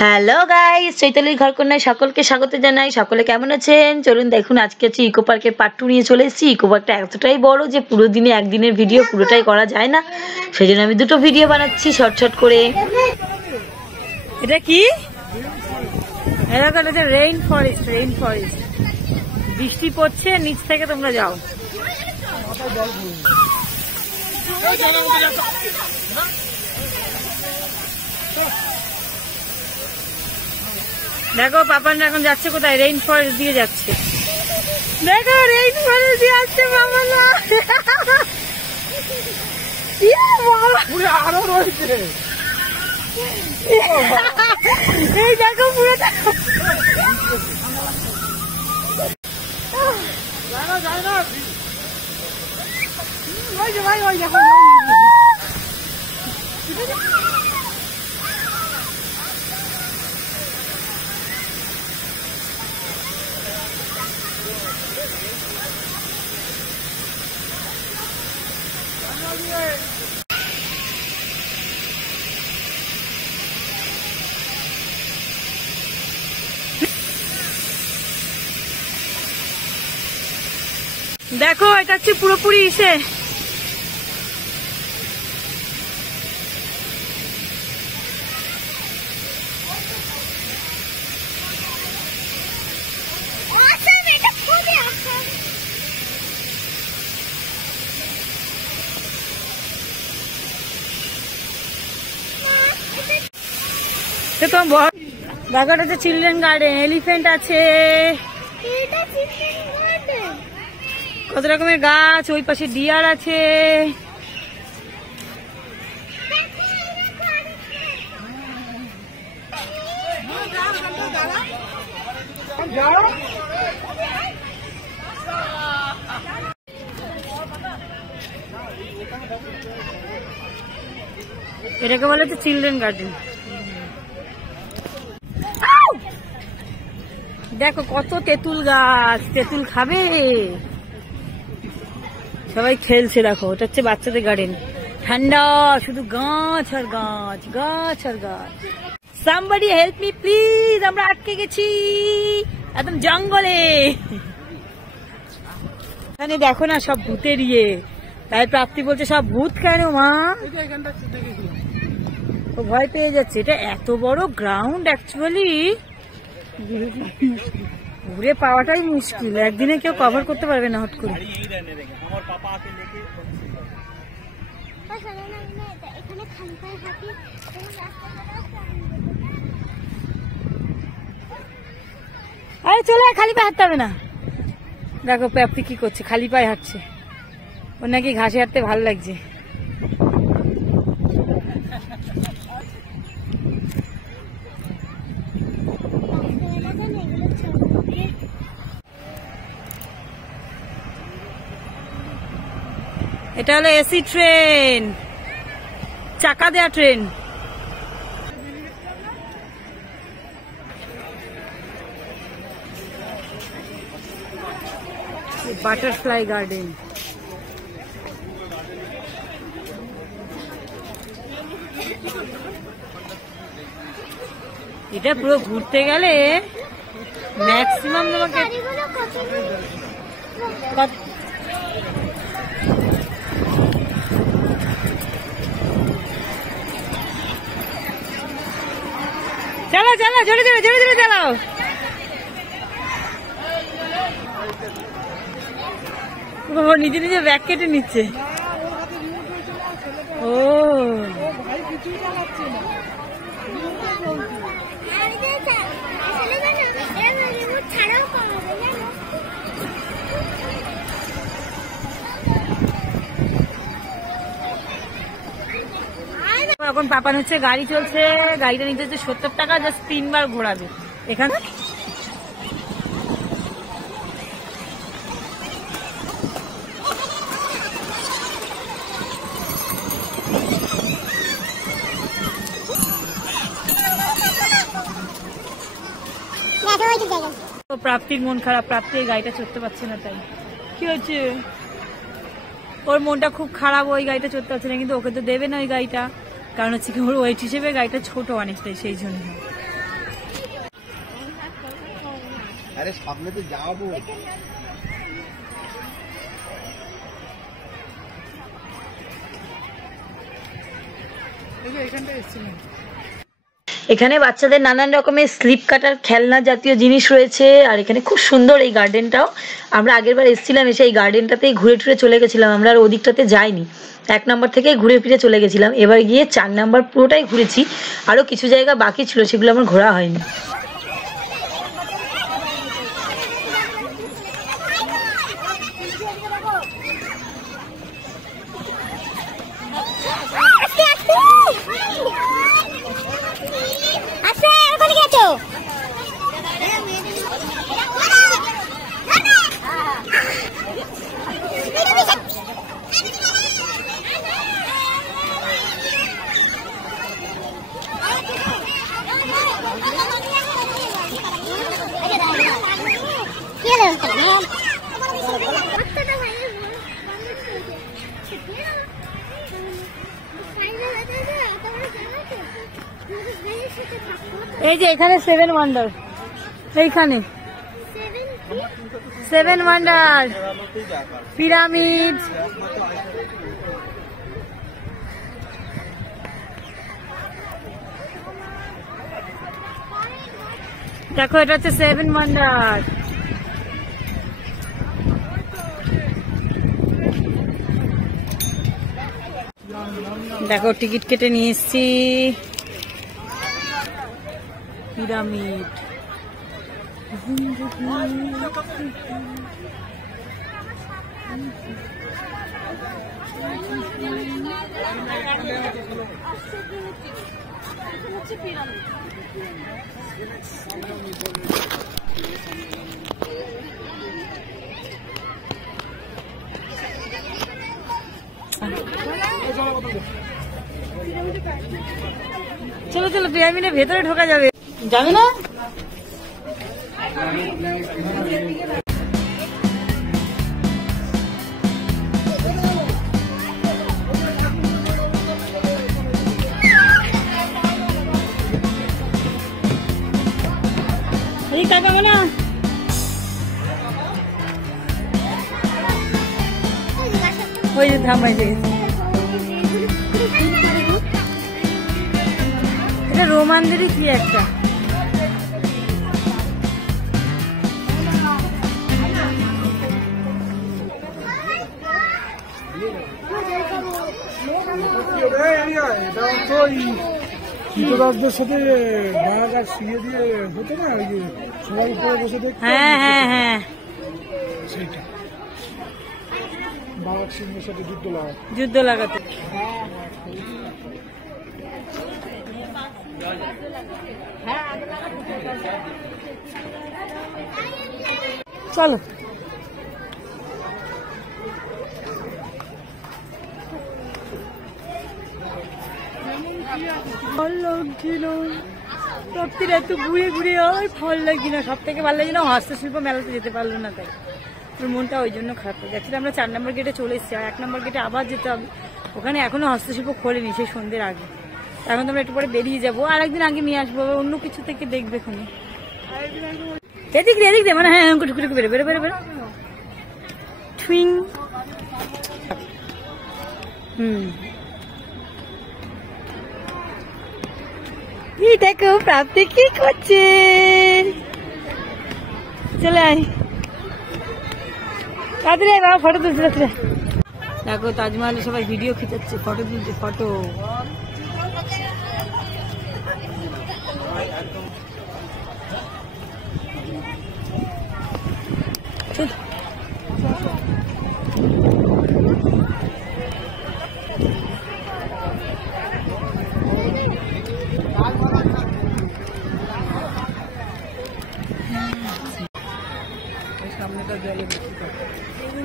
Hello guys, চৈতালির ঘরকন্যায় সকলকে স্বাগত জানাই। সকলে কেমন আছেন? চলুন দেখুন, আজকে হচ্ছে ইকো পার্কের পার্ট 2 নিয়ে চলে এসেছি। ইকো পার্কটা এতটাই বড় যে পুরো দিনে একদিনের ভিডিও পুরোটাই করা যায় না, সেই জন্য আমি দুটো ভিডিও বানাচ্ছি শর্ট করে। এটা কি? এটা রেইন ফরেস্ট। বৃষ্টি পড়ছে, নিচ থেকে তোমরা যাও। দেখো পাপান এখন যাচ্ছে কোথায়? রেইন ফরেস্ট দিয়ে যাচ্ছে। দেখো রেইন ফরেস্ট দিয়ে আসছে মামালা। আরো রয়েছে এই দেখো পুরোটা। দেখো এটা হচ্ছে পুরোপুরি ইসে, দেখো এটা হচ্ছে চিলড্রেন গার্ডেন। এলিফ্যান্ট আছে, কত রকমের গাছ, ওই পাশে ডিয়ার আছে। এটাকে বলে তো চিলড্রেন গার্ডেন। দেখো কত তেঁতুল গাছ, তেঁতুল খাবে সবাই, খেলছে। দেখো ওটা হচ্ছে বাচ্চাদের গার্ডেন, ঠান্ডা, শুধু গাছ আর গাছ, গাছ আর গাছ। সামবডি হেল্প মি প্লিজ, আমরা আটকে গেছি একদম জঙ্গলে। এখানে দেখো না সব ভূতের ইয়ে, তাই প্রাপ্তি বলছে সব ভূত কেন মা, ও ভয় পেয়ে যাচ্ছে। এটা এত বড় গ্রাউন্ড, অ্যাকচুয়ালি ঘুরে পাওয়াটাই মুশকিল, একদিনে কেউ কভার করতে পারবে না হট করে। আরে চলে খালি পায়ে হাঁটতে হবে না। দেখো প্রাপ্তি কি করছে, খালি পায়ে হাঁটছে, ওর নাকি ঘাসে হাঁটতে ভালো লাগছে। এটা হলো এসি ট্রেন, চাকা দেয়া ট্রেন। বাটারফ্লাই গার্ডেন, এটা পুরো ঘুরতে গেলে ম্যাক্সিমাম তোমাকে চালাও চালাও, জোরে জোরে জোরে জোরে চালাও। নিজে নিজে ব্যাগ কেটে নিচ্ছে। ও এখন পাপান হচ্ছে, গাড়ি চলছে, গাড়িটা নিতে হচ্ছে 70 টাকা, জাস্ট 3 বার ঘোরাবে এখানে। প্রাপ্তির মন খারাপ, প্রাপ্তি গাড়িটা চড়তে পারছে না। তাই কি হয়েছে, ওর মনটা খুব খারাপ, ওই গাড়িটা চড়তে পারছে না, কিন্তু ওকে তো দেবে না ওই গাড়িটা, কারণ হচ্ছে কি ওর ওয়েট হিসেবে গাড়িটা ছোট অনেকটাই, সেই জন্য। আরে সামনে তো যাবো। এখানে বাচ্চাদের নানান রকমের স্লিপ কাটার খেলনা জাতীয় জিনিস রয়েছে। আর এখানে খুব সুন্দর এই গার্ডেনটাও। আমরা আগের বার এসেছিলাম, এসে এই গার্ডেনটাতেই ঘুরে টুরে চলে গেছিলাম। আমরা আর ওদিকটাতে যাইনি, 1 নম্বর থেকেই ঘুরে ফিরে চলে গেছিলাম। এবার গিয়ে 4 নম্বর পুরোটাই ঘুরেছি। আরও কিছু জায়গা বাকি ছিল, সেগুলো আমার ঘোরা হয়নি। এই যে এখানে 7 ওয়ান্ডার, এইখানে 7 ওয়ান্ডার, পিরামিড, দেখো এটা হচ্ছে 7 ওয়ান্ডার। দেখো টিকিট কেটে নিয়ে এসছি। পিরামিড, চলো চলো পিরামিডের ভেতরে ঢোকা যাবে, যাবে না? এই কাকা না, ওই যে থামাই দেখেছি। এটা রোমানদেরই কি একটা। হ্যাঁ হ্যাঁ হ্যাঁ, যুদ্ধ লাগাতে। চলো ভালো লাগছিল সত্যি, এত ঘুরে ঘুরে আর ভালো লাগছে না। সব থেকে ভালো লাগছে না হস্তশিল্প মেলাতে যেতে পারলো না, তাই তোর মনটা ওই জন্য খারাপ হয়ে যাচ্ছে। আমরা 4 নম্বর গেটে চলে এসেছি, আর 1 নম্বর গেটে আবার যেতে হবে। ওখানে এখনো হস্তশিল্প খোলেনি, সেই সন্ধ্যের আগে। এখন তো আমরা একটু পরে বেরিয়ে যাবো, আর একদিন আগে নিয়ে আসবো, অন্য কিছু থেকে দেখবে খুনি। এদিক দিয়ে এদিক দিয়ে মানে, হ্যাঁ টুকু বেরো বেরো বেরো বেরো টুইং। এই দেখো প্রাপ্তি কি করছে, চলে আয় তাড়াতাড়ি বাবা, ফটো তুলছে তাড়াতাড়ি। দেখো তাজমহলে সবাই ভিডিও খিচাচ্ছে, ফটো তুলছে, ফটো। সামনেটা জলে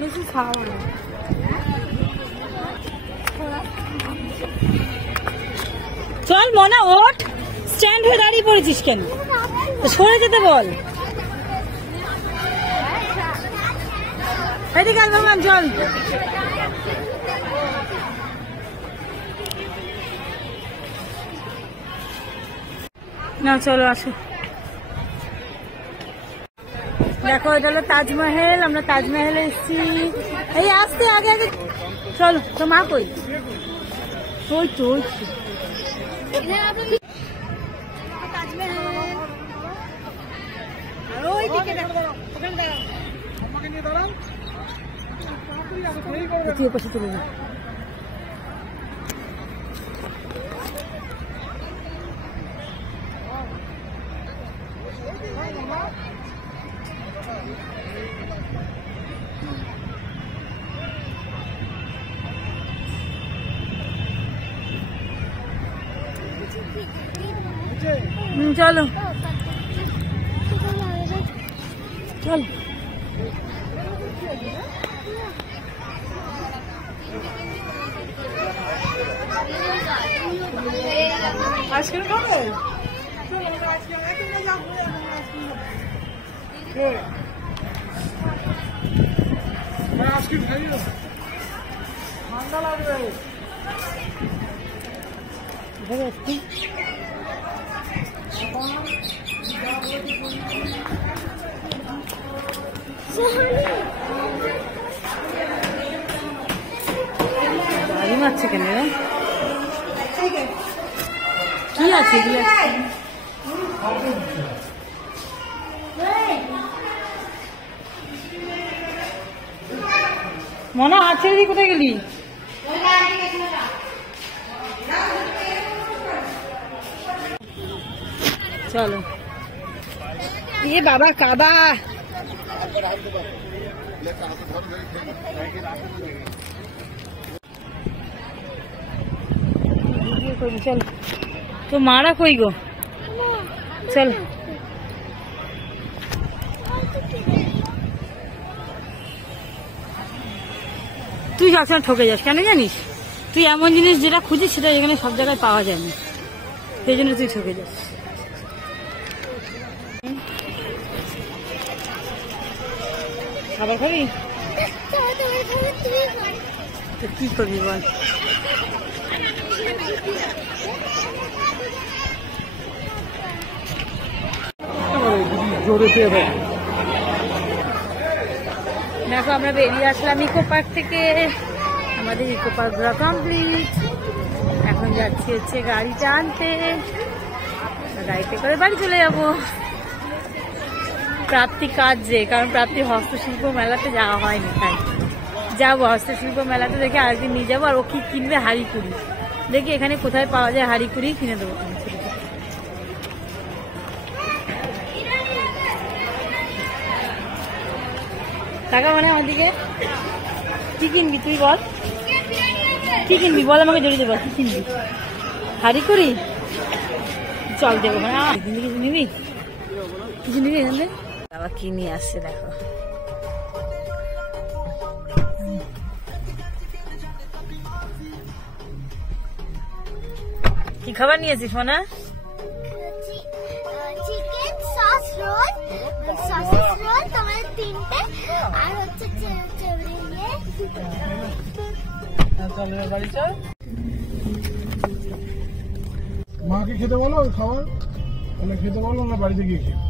বেশি খাওয়া। চল মনা ওঠ, স্ট্যান্ড হয়ে দাঁড়িয়ে পড়েছিস কেন? সরে যেতে বল। এদিকে আয় ভগবান, চল। না চলো আসো। দেখো এটা হলো তাজমহল, আমরা তাজমহলে এসেছি। এই আসতে আগে আগে চলো, তো মা কই? ওই তো তাজমহল, আর ওই দিকে দেখো ওখানে দাঁড়াও, আমাকে নিয়ে দাঁড়াও, তুই পাশে চলে যা। চলো চল, আইসক্রিম খাবে? আইসক্রিম খাইও, ঠান্ডা লাগবে। গাড়ি মারছে কেন? কি আছে এগুলো? মনে আছে, কোথায় গেলি? চলো, ये बाबा काबा चल, तो मारा कोई गो चल। তুই সবসময় ঠকে যাস কেন জানিস? তুই এমন জিনিস যেটা খুঁজিস সেটা এখানে সব জায়গায় পাওয়া যায় না, সেই জন্য তুই ঠকে যাস। খাবার খাবি তো কি করবি বল? দেখো আমরা বেরিয়ে আসলাম ইকো পার্ক থেকে, আমাদের ইকো পার্ক ঘোরা কমপ্লিট। এখন যাচ্ছি হচ্ছে গাড়িটা আনতে, গাড়িতে করে বাড়ি চলে যাবো। প্রাপ্তি কাজে, কারণ প্রাপ্তি হস্তশিল্প মেলাতে যাওয়া হয়নি, তাই যাবো হস্তশিল্প মেলাতে, দেখে আরেকদিন নিয়ে যাবো। আর ও কি কিনবে? হাঁড়িকুড়ি, দেখি এখানে কোথায় পাওয়া যায়, হাঁড়িকুড়ি কিনে দেবো। টাকা মানে আমাদিকে কি কিনবি তুই বল? কি কিনবি বল, আমাকে জড়িয়ে দেবো। কি কিনবি? হাঁড়িকুড়ি, চল দেবো। কিছু নিবি? কিছু নিবি? বাবা কি নিয়ে আসছে দেখো। কি খাবার নিয়েছিস সোনা? Chicken sauce roll, sausage roll তোমার 3টে, আর হচ্ছে চেবড়ি নিয়ে। চল বাড়ি চল, মাকে খেতে বলো খাবার, খেতে বলো না বাড়িতে গিয়ে খেয়ে।